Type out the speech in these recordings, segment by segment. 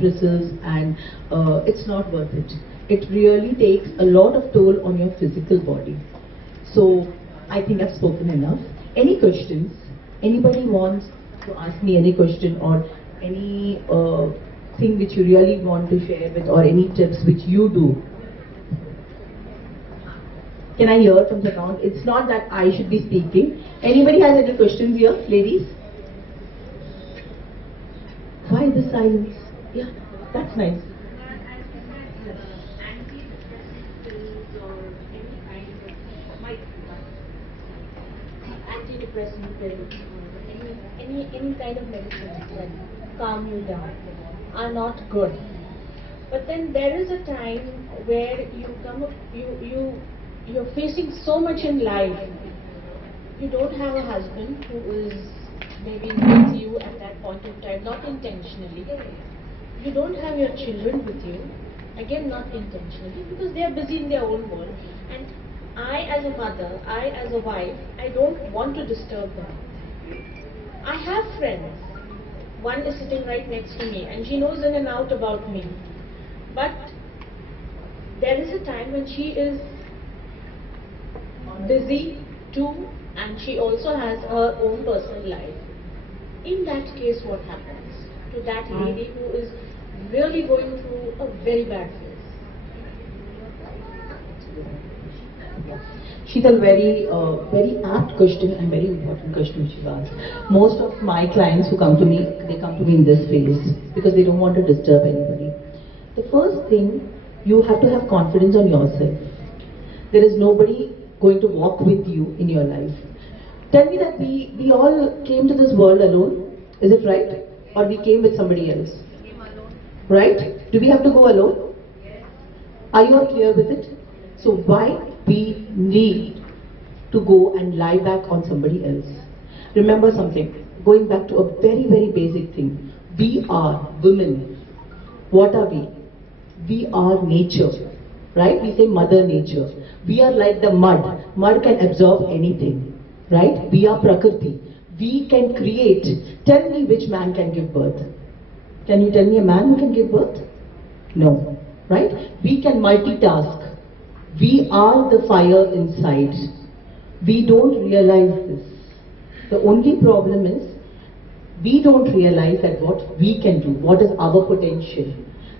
depresses, and it's not worth it. It really takes a lot of toll on your physical body. So I think I've spoken enough. Any questions? Anybody wants to ask me any question, or any thing which you really want to share with, or any tips which you do? Can I hear from the ground? It's not that I should be speaking. Anybody has any questions here, ladies? Why the silence? Yeah, that's nice. Antidepressant pills or any kind of medicines that calm you down are not good. But then there is a time where you're facing so much in life. You don't have a husband who is maybe with you at that point of time, not intentionally. You don't have your children with you, again not intentionally, because they are busy in their own world. And I as a mother, I as a wife, I don't want to disturb them. I have friends. One is sitting right next to me and she knows in and out about me. But there is a time when she is busy too, and she also has her own personal life. In that case, what happens to that lady who is really going through a very bad phase? She's a very apt question and very important question which you asked. Most of my clients who come to me, they come to me in this phase because they don't want to disturb anybody. The first thing, you have to have confidence on yourself. There is nobody going to walk with you in your life. Tell me that we all came to this world alone, is it right? Or we came with somebody else? Right? Do we have to go alone? Are you all clear with it? So why we need to go and lie back on somebody else? Remember something, going back to a very, very basic thing. We are women. What are we? We are nature, right? We say Mother Nature. We are like the mud. Mud can absorb anything, right? We are Prakriti. We can create. Tell me which man can give birth. Can you tell me a man who can give birth? No, right? We can multitask. We are the fire inside. We don't realize this. The only problem is, we don't realize that what we can do, what is our potential.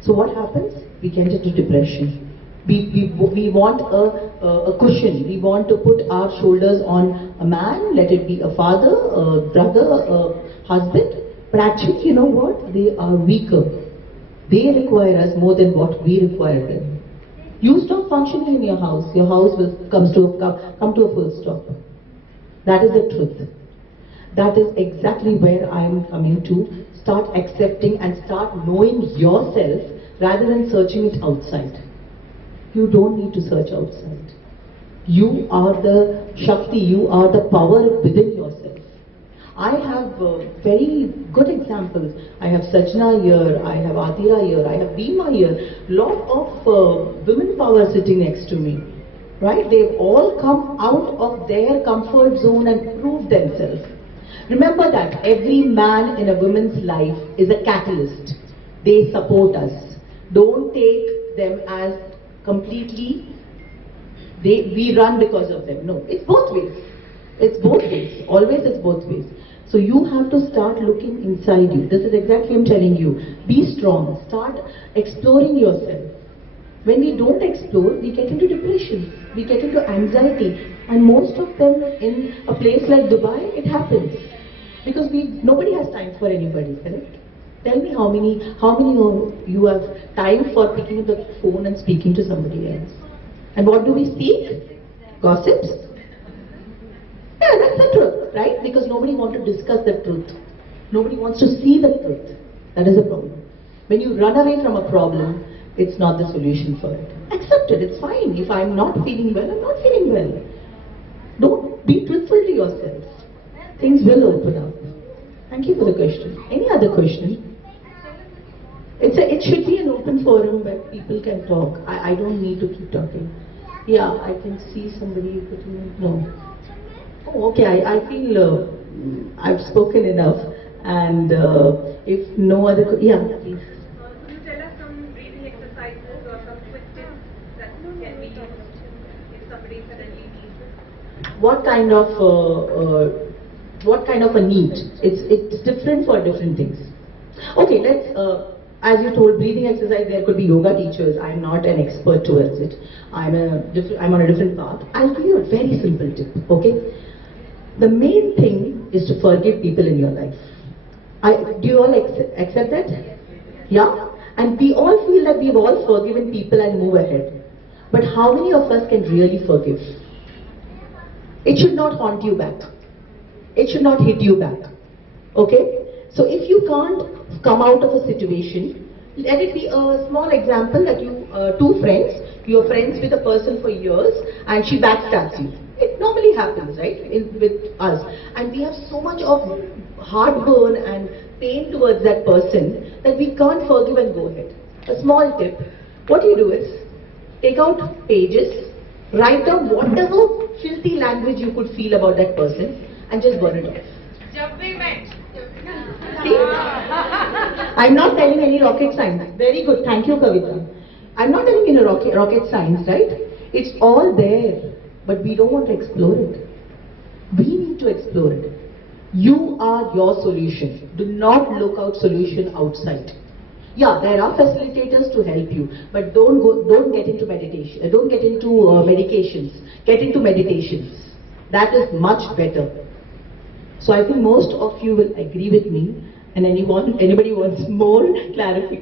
So what happens? We get into depression. We want a cushion. We want to put our shoulders on a man, let it be a father, a brother, a husband. But actually, you know what? They are weaker. They require us more than what we require them. You stop functioning in your house will come to a full stop. That is the truth. That is exactly where I am coming to. Start accepting and start knowing yourself rather than searching it outside. You don't need to search outside. You are the Shakti, you are the power within yourself. I have very good examples. I have Sajna here, I have Adira here, I have Bhima here. Lot of women power sitting next to me. Right? They've all come out of their comfort zone and proved themselves. Remember that every man in a woman's life is a catalyst. They support us. Don't take them as completely, we run because of them. No, it's both ways. It's both ways. Always it's both ways. So you have to start looking inside you. This is exactly I'm telling you. Be strong. Start exploring yourself. When we don't explore, we get into depression. We get into anxiety. And most of them in a place like Dubai, it happens. Because nobody has time for anybody, correct? Tell me how many of you have time for picking up the phone and speaking to somebody else? And what do we speak? Gossips? Yeah, that's the truth, right? Because nobody wants to discuss the truth. Nobody wants to see the truth. That is the problem. When you run away from a problem, it's not the solution for it. Accept it, it's fine. If I'm not feeling well, I'm not feeling well. Don't be truthful to yourself. Things will open up. Thank you for the question. Any other question? It should be an open forum where people can talk. I don't need to keep talking. Yeah, I can see somebody putting no. Oh, okay, I feel I've spoken enough, and if no other, yeah, please. exercises or some quick tips that can be used if somebody suddenly needs it? What kind of a need? It's different for different things. Okay, let's. As you told, breathing exercise. There could be yoga teachers. I'm not an expert towards it. I'm on a different path. I'll give you a very simple tip. Okay, the main thing is to forgive people in your life. Do you all accept that? Yeah? And we all feel that we've all forgiven people and move ahead. But how many of us can really forgive? It should not haunt you back. It should not hit you back. Okay? So if you can't come out of a situation, let it be a small example that you, two friends, you're friends with a person for years and she backstabs you. It normally happens, right, with us. And we have so much of heartburn and pain towards that person that we can't forgive and go ahead. A small tip, what you do is, take out pages, write down whatever filthy language you could feel about that person and just burn it off. See? I'm not telling any rocket science. Very good, thank you Kavita. I'm not telling any rocket science, right? It's all there. But we don't want to explore it. We need to explore it. You are your solution. Do not look out solution outside. Yeah, there are facilitators to help you, but don't get into meditation. Don't get into medications. Get into meditations. That is much better. So I think most of you will agree with me. And anybody wants more clarification.